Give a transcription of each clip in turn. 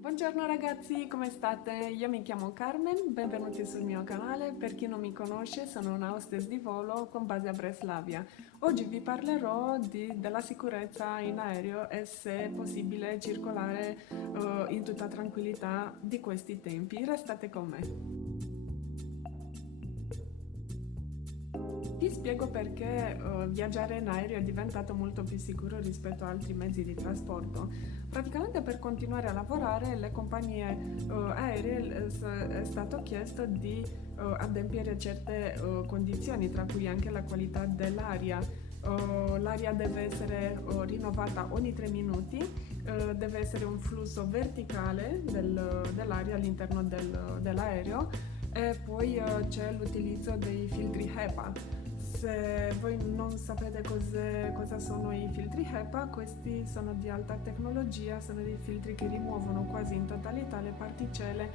Buongiorno ragazzi, come state? Io mi chiamo Carmen, benvenuti sul mio canale. Per chi non mi conosce, sono una hostess di volo con base a Breslavia. Oggi vi parlerò della sicurezza in aereo e se è possibile circolare in tutta tranquillità di questi tempi. Restate con me. Ti spiego perché viaggiare in aereo è diventato molto più sicuro rispetto a altri mezzi di trasporto. Praticamente per continuare a lavorare le compagnie aeree è stato chiesto di adempiere certe condizioni, tra cui anche la qualità dell'aria. L'aria deve essere rinnovata ogni 3 minuti, deve essere un flusso verticale dell'aria all'interno dell'aereo e poi c'è l'utilizzo dei filtri HEPA. Se voi non sapete cosa sono i filtri HEPA, questi sono di alta tecnologia, sono dei filtri che rimuovono quasi in totalità le particelle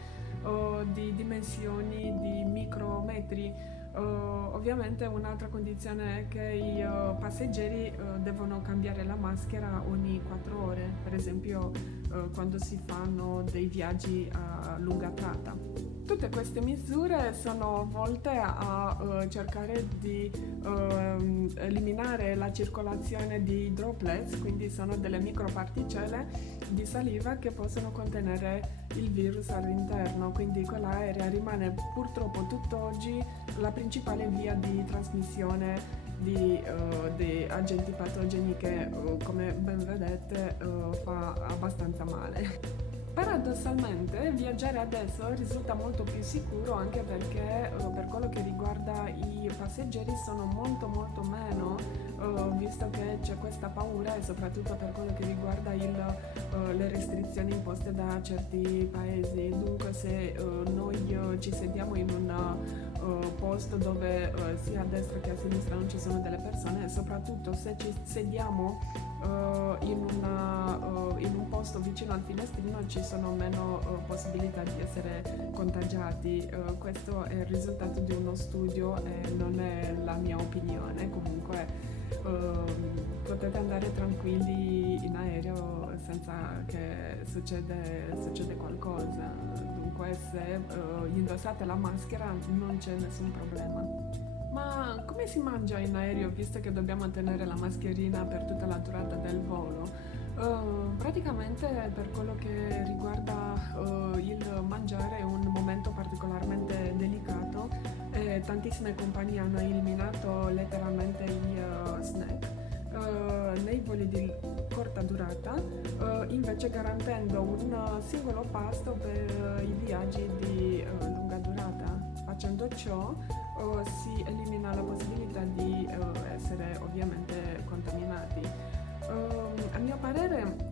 di dimensioni di micrometri. Ovviamente un'altra condizione è che i passeggeri devono cambiare la maschera ogni 4 ore, per esempio quando si fanno dei viaggi a lunga tratta. Tutte queste misure sono volte a cercare di eliminare la circolazione di droplets, quindi sono delle microparticelle di saliva che possono contenere il virus all'interno, quindi quella aerea rimane purtroppo tutt'oggi la principale via di trasmissione di agenti patogeni che, come ben vedete, fa abbastanza male. Paradossalmente, viaggiare adesso risulta molto più sicuro anche perché per quello che riguarda i passeggeri sono molto meno, visto che c'è questa paura e soprattutto per quello che riguarda le restrizioni imposte da certi paesi. Dunque se noi ci sediamo in un posto dove sia a destra che a sinistra non ci sono delle persone e soprattutto se ci sediamo in un posto vicino al finestrino ci sono meno possibilità di essere contagiati. Questo è il risultato di uno studio e non è la mia opinione. Comunque potete andare tranquilli in aereo senza che succede qualcosa. Dunque se indossate la maschera non c'è nessun problema. Ma come si mangia in aereo visto che dobbiamo tenere la mascherina per tutta la durata del volo? Praticamente per quello che riguarda il mangiare è un momento particolarmente delicato e tantissime compagnie hanno eliminato letteralmente gli snack nei voli di corta durata, invece garantendo un singolo pasto per i viaggi di lunga durata. Facendo ciò si elimina la possibilità di essere ovviamente contaminati. A mio parere,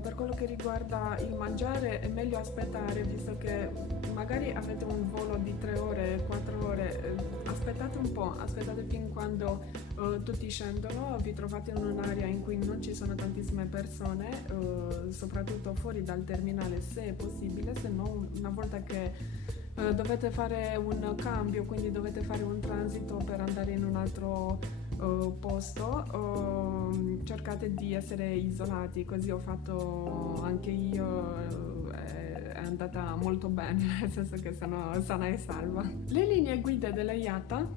per quello che riguarda il mangiare è meglio aspettare, visto che magari avete un volo di 3 ore, 4 ore, aspettate un po', aspettate fin quando tutti scendono, vi trovate in un'area in cui non ci sono tantissime persone, soprattutto fuori dal terminale se è possibile, se no una volta che dovete fare un cambio, quindi dovete fare un transito per andare in un altro posto, cercate di essere isolati, così ho fatto anche io, è andata molto bene, nel senso che sono sana e salva. Le linee guida della IATA,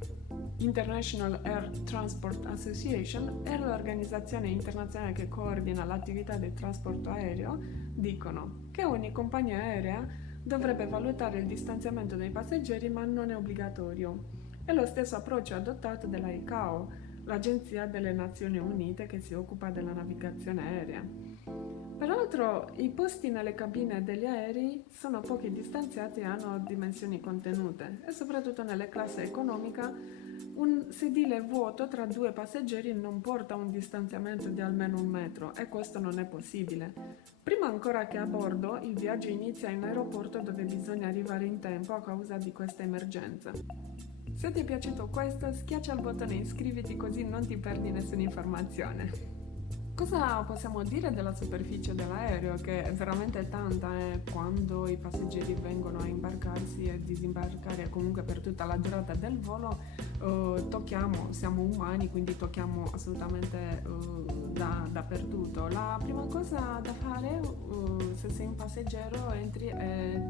International Air Transport Association, è l'organizzazione internazionale che coordina l'attività del trasporto aereo, dicono che ogni compagnia aerea dovrebbe valutare il distanziamento dei passeggeri, ma non è obbligatorio. È lo stesso approccio adottato dalla ICAO, l'Agenzia delle Nazioni Unite che si occupa della navigazione aerea. Peraltro, i posti nelle cabine degli aerei sono pochi distanziati e hanno dimensioni contenute e soprattutto nelle classi economica un sedile vuoto tra 2 passeggeri non porta un distanziamento di almeno 1 metro e questo non è possibile. Prima ancora che a bordo, il viaggio inizia in aeroporto dove bisogna arrivare in tempo a causa di questa emergenza. Se ti è piaciuto questo, schiaccia il bottone iscriviti così non ti perdi nessuna informazione. Cosa possiamo dire della superficie dell'aereo? Che è veramente tanta quando i passeggeri vengono a imbarcarsi e disimbarcare comunque per tutta la durata del volo, siamo umani, quindi tocchiamo assolutamente dappertutto. La prima cosa da fare, se sei un passeggero, entri e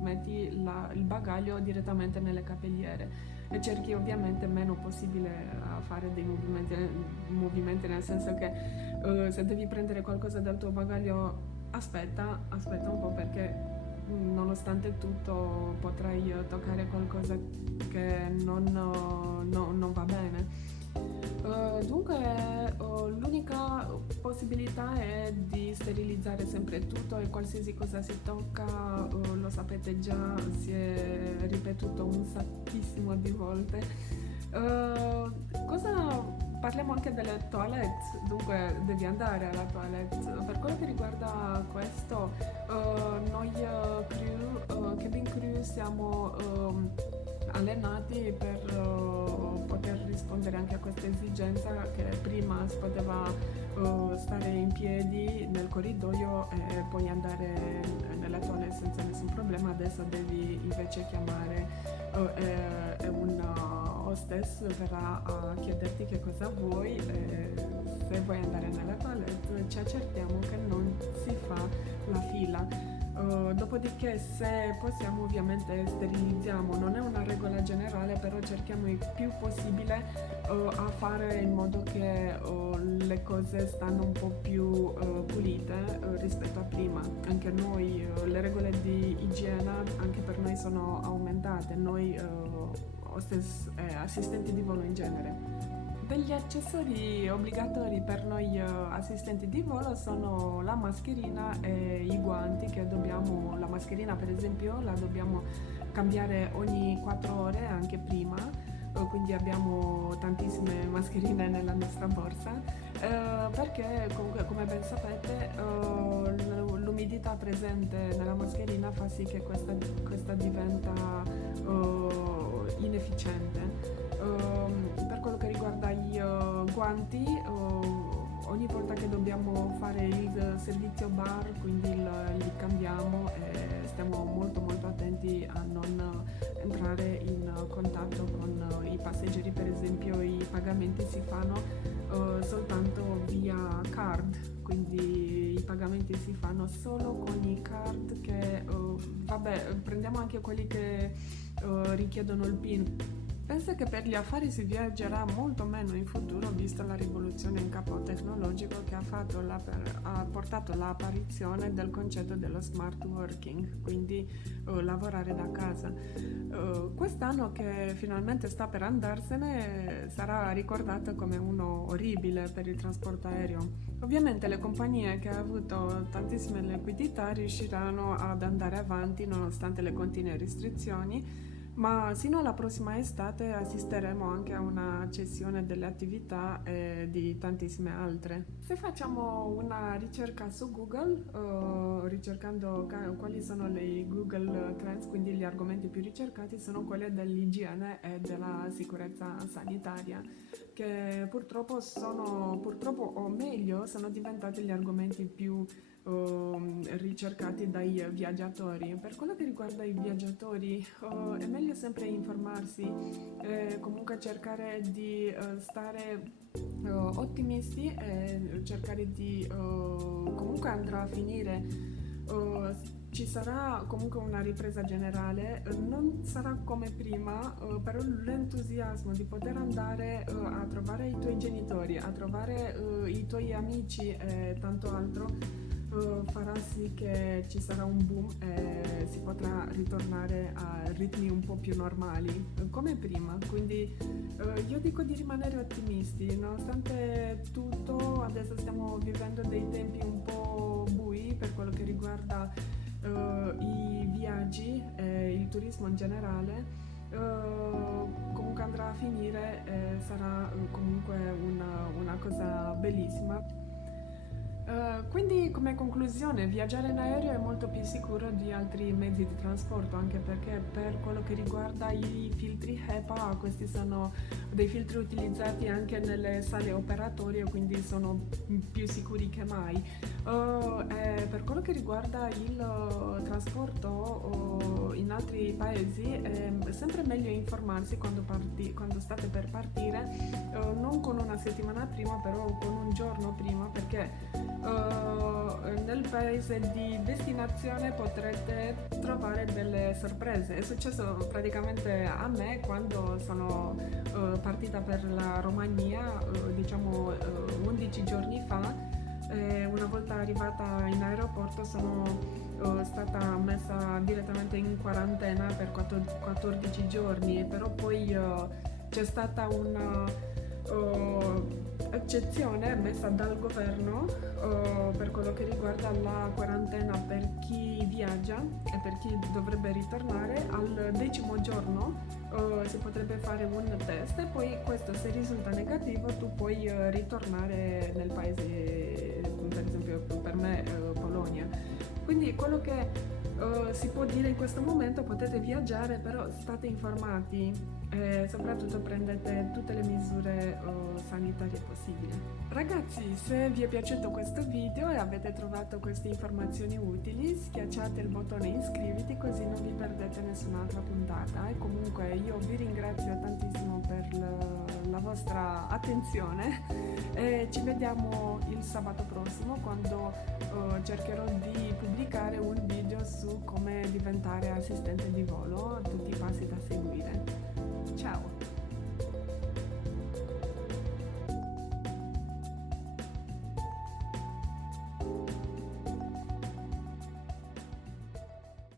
metti il bagaglio direttamente nelle cappelliere e cerchi ovviamente meno possibile a fare dei movimenti, nel senso che se devi prendere qualcosa dal tuo bagaglio, aspetta un po', perché nonostante tutto potrai toccare qualcosa che non va bene. Dunque, l'unica possibilità è di sterilizzare sempre tutto e qualsiasi cosa si tocca, lo sapete già, si è ripetuto un sacchissimo di volte. Cosa Parliamo anche delle toilette, dunque devi andare alla toilette. Per quello che riguarda questo, noi cabin crew siamo allenati per poter rispondere anche a questa esigenza, che prima si poteva stare in piedi nel corridoio e poi andare nella toilette senza nessun problema. Adesso devi invece chiamare e un hostess verrà a chiederti che cosa vuoi, e se vuoi andare nella toilette ci accertiamo che non si fa la fila. Dopodiché, se possiamo, ovviamente sterilizziamo. Non è una regola generale, però cerchiamo il più possibile a fare in modo che le cose stanno un po' più pulite rispetto a prima. Anche noi, le regole di igiene anche per noi sono aumentate, noi hostess e assistenti di volo in genere. Degli accessori obbligatori per noi assistenti di volo sono la mascherina e i guanti, la mascherina per esempio la dobbiamo cambiare ogni 4 ore, anche prima, quindi abbiamo tantissime mascherine nella nostra borsa, perché comunque, come ben sapete, l'umidità presente nella mascherina fa sì che questa diventa inefficiente. Per quello che riguarda i guanti, ogni volta che dobbiamo fare il servizio bar, quindi li cambiamo e stiamo molto molto attenti a non entrare in contatto con i passeggeri. Per esempio, i pagamenti si fanno soltanto via card, quindi i pagamenti si fanno solo con i card che prendiamo anche quelli che richiedono il PIN. Penso che per gli affari si viaggerà molto meno in futuro, vista la rivoluzione in campo tecnologico che ha portato l'apparizione del concetto dello smart working, quindi lavorare da casa. Quest'anno, che finalmente sta per andarsene, sarà ricordato come uno orribile per il trasporto aereo. Ovviamente le compagnie che hanno avuto tantissime liquidità riusciranno ad andare avanti nonostante le continue restrizioni, ma sino alla prossima estate assisteremo anche a una cessione delle attività e di tantissime altre. Se facciamo una ricerca su Google, ricercando quali sono le Google Trends, quindi gli argomenti più ricercati sono quelli dell'igiene e della sicurezza sanitaria, che purtroppo o meglio, sono diventati gli argomenti più ricercati dai viaggiatori. Per quello che riguarda i viaggiatori, è meglio sempre informarsi e comunque cercare di stare ottimisti e cercare di comunque andrà a finire. Ci sarà comunque una ripresa generale, non sarà come prima, però l'entusiasmo di poter andare a trovare i tuoi genitori, a trovare i tuoi amici e tanto altro farà sì che ci sarà un boom e si potrà ritornare a ritmi un po' più normali, come prima. Quindi io dico di rimanere ottimisti, nonostante tutto. Adesso stiamo vivendo dei tempi un po' bui per quello che riguarda i viaggi e il turismo in generale. Comunque andrà a finire e sarà comunque una cosa bellissima. Quindi, come conclusione, viaggiare in aereo è molto più sicuro di altri mezzi di trasporto, anche perché per quello che riguarda i filtri HEPA, questi sono dei filtri utilizzati anche nelle sale operatorie, quindi sono più sicuri che mai. E per quello che riguarda il trasporto o in altri paesi è sempre meglio informarsi quando state per partire, non con una settimana prima, però con un giorno prima, perché nel paese di destinazione potrete trovare delle sorprese. È successo praticamente a me quando sono partita per la Romania, diciamo 11 giorni fa. Una volta arrivata in aeroporto sono stata messa direttamente in quarantena per 14 giorni, però poi c'è stata una eccezione messa dal governo per quello che riguarda la quarantena per chi viaggia e per chi dovrebbe ritornare. Al 10° giorno si potrebbe fare un test e poi questo, se risulta negativo, tu puoi ritornare nel paese, per esempio per me Polonia. Quindi quello che si può dire in questo momento: potete viaggiare, però state informati e soprattutto prendete tutte le misure sanitarie possibili. Ragazzi, se vi è piaciuto questo video e avete trovato queste informazioni utili, schiacciate il bottone iscriviti così non vi perdete nessun'altra puntata. E comunque io vi ringrazio tantissimo per la vostra attenzione e ci vediamo il sabato prossimo, quando cercherò di pubblicare un video su come diventare assistente di volo, tutti i passi da seguire.